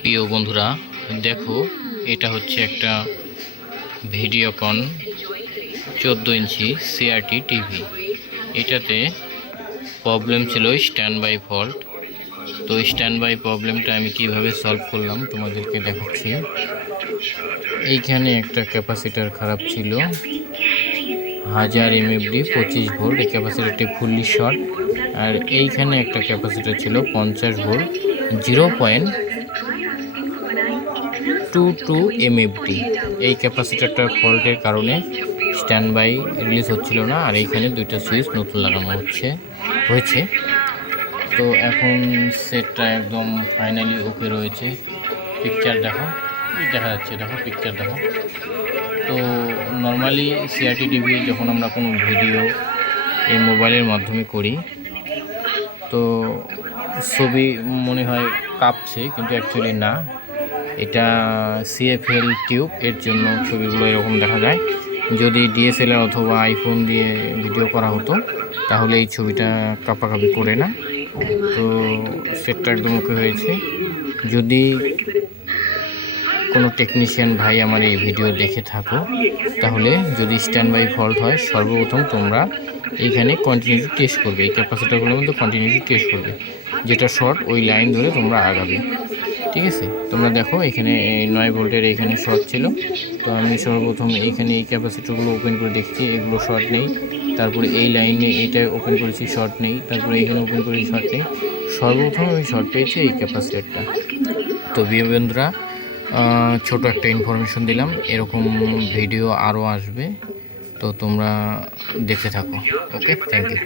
প্রিয় বন্ধুরা, দেখো এটা হচ্ছে একটা ভিডিওকন 14 ইঞ্চি সিআরটি টিভি। এটাতে প্রবলেম ছিল স্ট্যান্ড বাই ফল্ট। তো স্ট্যান্ড বাই প্রবলেমটা আমি কিভাবে সলভ করলাম তোমাদেরকে দেখাচ্ছি। এইখানে একটা ক্যাপাসিটার খারাপ ছিল 1000 mFD 25 ভোল্ট, এই ক্যাপাসিটারটি ফুললি শর্ট। আর এইখানে একটা ক্যাপাসিটার ছিল 50 ভোল্ট 0.22 mFD। এই ক্যাপাসিটারটার ফল্টের কারণে স্ট্যান্ড বাই রিলিজ হচ্ছিল না। আর এইখানে দুইটা সুইচ নতুন লাগানো হয়েছে। তো এখন সেটটা একদম ফাইনালি ওকে রয়েছে। পিকচার দেখা যাচ্ছে, দেখো পিকচার দেখো। তো নর্মালি সিআরটি টিভি যখন আমরা কোনো ভিডিও এই মোবাইলের মাধ্যমে করি তো ছবি মনে হয় কাঁপছে, কিন্তু অ্যাকচুয়ালি না, এটা সিএফএল টিউব, এর জন্য ছবিগুলো এরকম দেখা যায়। যদি ডিএসএলআর অথবা আইফোন দিয়ে ভিডিও করা হতো তাহলে এই ছবিটা কাঁপাকাঁপি করে না। তো সেটটা একদম ওকে হয়েছে। যদি কোনো টেকনিশিয়ান ভাই আমার এই ভিডিও দেখে থাকো তাহলে যদি স্ট্যান্ড বাই ফল্ট হয়, সর্বপ্রথম তোমরা এইখানে কন্টিনিউটি টেস্ট করবে, এই ক্যাপাসিটারগুলোর মধ্যে কন্টিনিউটি টেস্ট করবে। যেটা শর্ট ওই লাইন ধরে তোমরা আগাবে, ঠিক আছে? তোমরা দেখো এখানে 9 ভোল্টের এইখানে শর্ট ছিল। তো আমি সর্বপ্রথম এইখানে এই ক্যাপাসিটারগুলো ওপেন করে দেখছি, এগুলো শর্ট নেই। তারপরে এই লাইনে এইটা ওপেন করেছি, শর্ট নেই। তারপরে এইখানে ওপেন করেছি, শর্ট নেই। সর্বপ্রথম আমি শর্ট পেয়েছি এই ক্যাপাসিটারটা। তো প্রিয় বন্ধুরা, ছোট একটা ইনফরমেশন দিলাম, এরকম ভিডিও আরও আসবে, তো তোমরা দেখতে থাকো। ওকে, থ্যাংক ইউ।